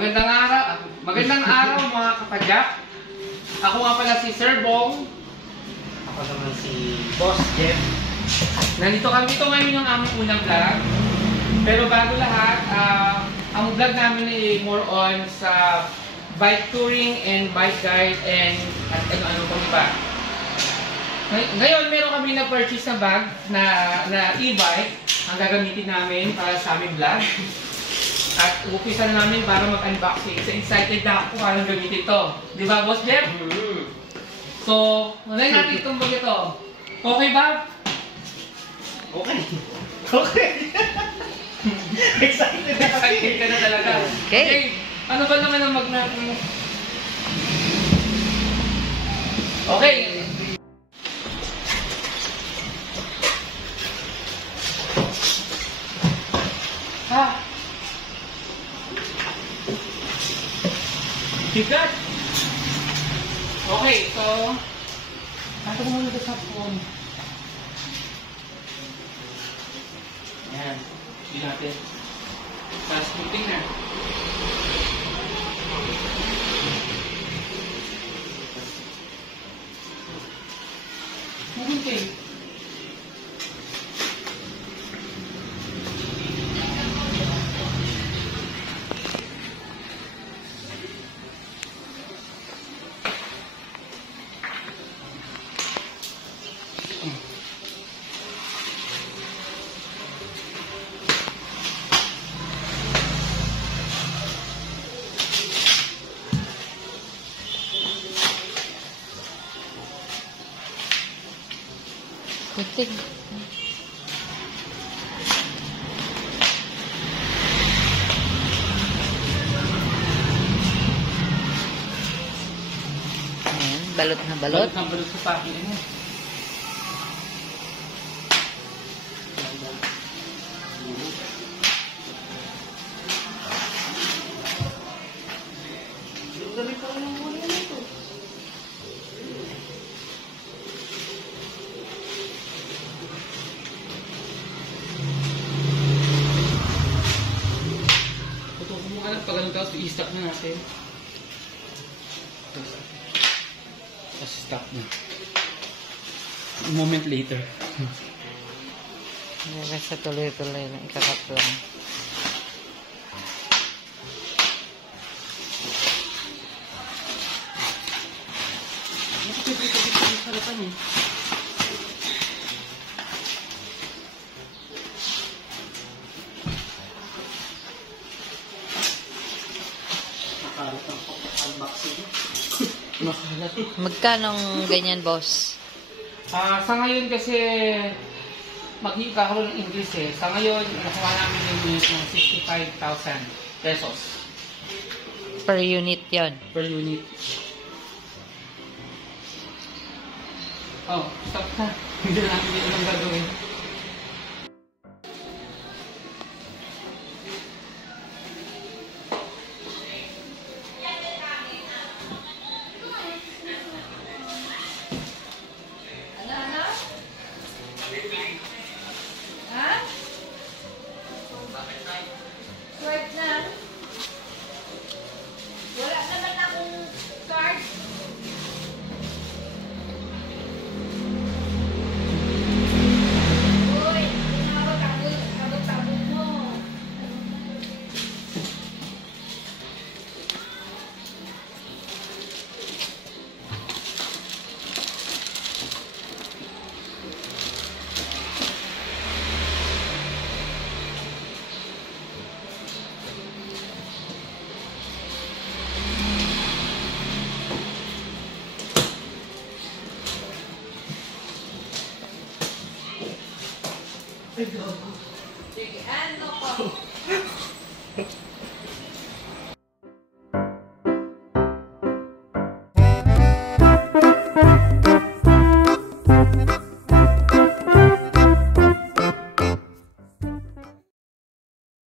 Magandang araw mga kapadyak. Ako nga pala si Sir Bong. Ako naman si Boss Jeff. Nandito kami, ito ngayon yung aming unang vlog. Pero bago lahat, ang vlog namin ay more on sa bike touring and bike guide and at ano-ano pang iba. Ngayon, meron kami na-purchase na bag na e-bike ang gagamitin namin para sa aming vlog. At upisa na namin para mag-unboxing. So excited na ako para gamitin ito. Di ba, Boss Jeff? So, unahin natin itong bag ito. Okay ba? Okay. Okay. Excited na kasi. Excited ka na talaga. Okay. Ano ba naman ang mag natin? Okay. Ha? Bigat! Okay, so... Ato ko muna sa phone. Ayan. Hindi natin. Tapos puting na. Puting. Putik. Ayan, balot na balot. Balot na balot sa packing mo. Pag ano tapos i-stop na natin. Tapos stop na. A moment later. Basta tuloy-tuloy lang. Ikakat lang. Nakapit-pit sa harapan eh. Magkano ganyan, boss? Sa ngayon kasi magkakaroon ng English eh. Sa ngayon, nakuha namin yung unit ng 65,000 pesos. Per unit yon. Per unit. Oh, stop na. Hindi na namin yun ang gagawin. Swipe na. Wala naman akong card. Uy, abot-abot mo. Ay, gago.